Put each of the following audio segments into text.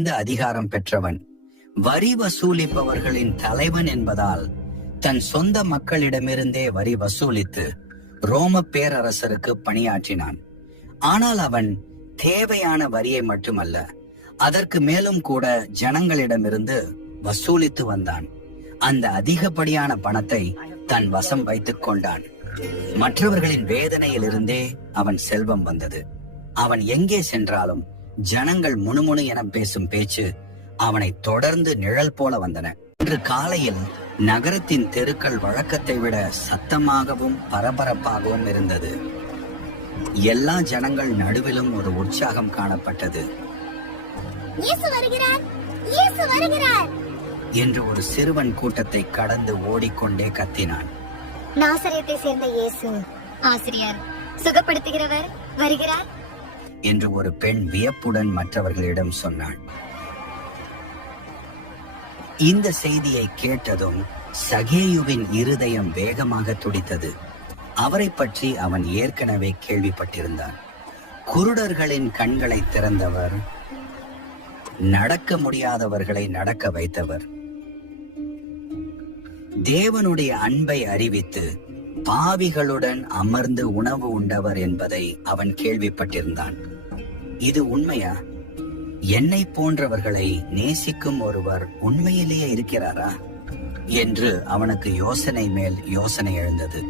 இந்த அதிகாரம் பெற்றவன். வரி வசூலிப்பவர்களின் தலைவன் என்பதால் தன் சொந்த மக்களிடமிருந்தே வரி வசூலித்து ரோம பேரரசருக்கு பணியாற்றினான். ஆனால் அவன் தேவையான வரியை மட்டுமல்ல, அதற்கு மேலும் கூட ஜனங்களிடமிருந்து வசூலித்து வந்தான். அந்த அதிகப்படியான பணத்தை தன் வசம் வைத்துக் கொண்டான். மற்றவர்களின் வேதனையிலிருந்தே அவன் செல்வம் வந்தது. அவன் எங்கே சென்றாலும் ஜனங்கள் முணுமுணு என பேசும் பேச்சு அவனை தொடர்ந்து நிழல் போல வந்தன. இன்று காலையில் நகரத்தின் தெருக்கள் வழக்கத்தை விட சத்தமாகவும் பரபரப்பாகவும் இருந்தது. எல்லா ஜனங்கள் நடுவிலும் ஒரு உற்சாகம் காணப்பட்டது. என்று ஒரு சிறுவன் கூட்டத்தை கடந்து ஓடிக்கொண்டே கத்தினான். நாசரேத்தை சேர்ந்த இயேசு, ஆசிரியர், சுகப்படுத்துகிறவர் வருகிறார் என்று ஒரு பெண் வியப்புடன் மற்றவர்களிடம் சொன்னாள். இந்த செய்தியை கேட்டதும் சகேயுவின் இருதயம் வேகமாக துடித்தது. அவரை பற்றி அவன் ஏற்கனவே கேள்விப்பட்டிருந்தான். குருடர்களின் கண்களை திறந்தவர், நடக்க முடியாதவர்களை நடக்க வைத்தவர், தேவனுடைய அன்பை அறிவித்து பாவிகளுடன் அமர்ந்து உணவு உண்டவர் என்பதை அவன் கேள்விப்பட்டிருந்தான். இது உண்மையா? என்னை போன்றவர்களை நேசிக்கும் ஒருவர் உண்மையிலேயே இருக்கிறாரா என்று அவனுக்கு யோசனை மேல் யோசனை எழுந்தது.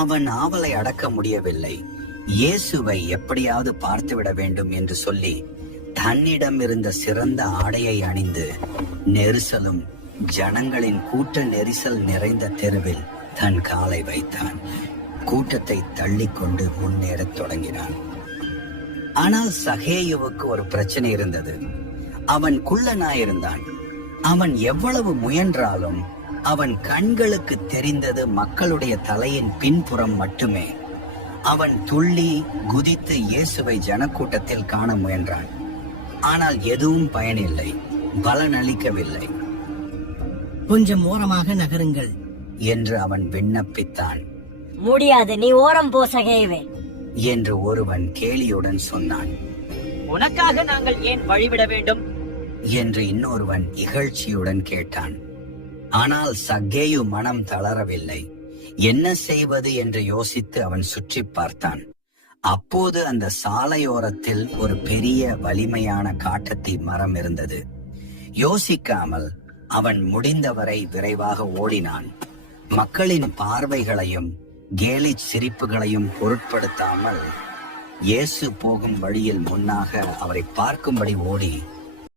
அவன் ஆவலை அடக்க முடியவில்லை. இயேசுவை எப்படியாவது பார்த்துவிட வேண்டும் என்று சொல்லி தன்னிடம் இருந்த சிறந்த ஆடையை அணிந்து நெரிசலும் ஜனங்களின் கூட்ட நெரிசல் நிறைந்த தெருவில் தன் காலை வைத்தான். கூட்டத்தை தள்ளிக்கொண்டு முன்னேறத் தொடங்கினான். ஆனால் சகேயுவுக்கு ஒரு பிரச்சனை இருந்தது. அவன் குள்ளனாயிருந்தான். அவன் எவ்வளவு முயன்றாலும் அவன் கண்களுக்கு தெரிந்தது மக்களுடைய தலையின் பின்புறம் மட்டுமே. அவன் துள்ளி குதித்து இயேசுவை ஜனக்கூட்டத்தில் காண முயன்றான். ஆனால் எதுவும் பயனில்லை, பலனளிக்கவில்லை. கொஞ்சம் ஓரமாக நகருங்கள் என்று அவன் விண்ணப்பித்தான். முடியாது, நீ ஓரம் போ சகேயுவே என்று ஒருவன் கேலியுடன் சொன்னான். உனக்காக நாங்கள் ஏன் வழிவிட வேண்டும் என்று இன்னொருவன் இகழ்ச்சியுடன் கேட்டான். ஆனால் சக்கேயு மனம் தளரவில்லை. என்ன செய்வது என்று யோசித்து அவன் சுற்றி பார்த்தான். அப்போது அந்த சாலையோரத்தில் ஒரு பெரிய வலிமையான காட்டத்தி மரம் இருந்தது. யோசிக்காமல் அவன் முடிந்தவரை விரைவாக ஓடினான். மக்களின் பார்வைகளையும் கேலி சிரிப்புகளையும் பொருட்படுத்தாமல் இயேசு போகும் வழியில் முன்னாக அவரை பார்க்கும்படி ஓடி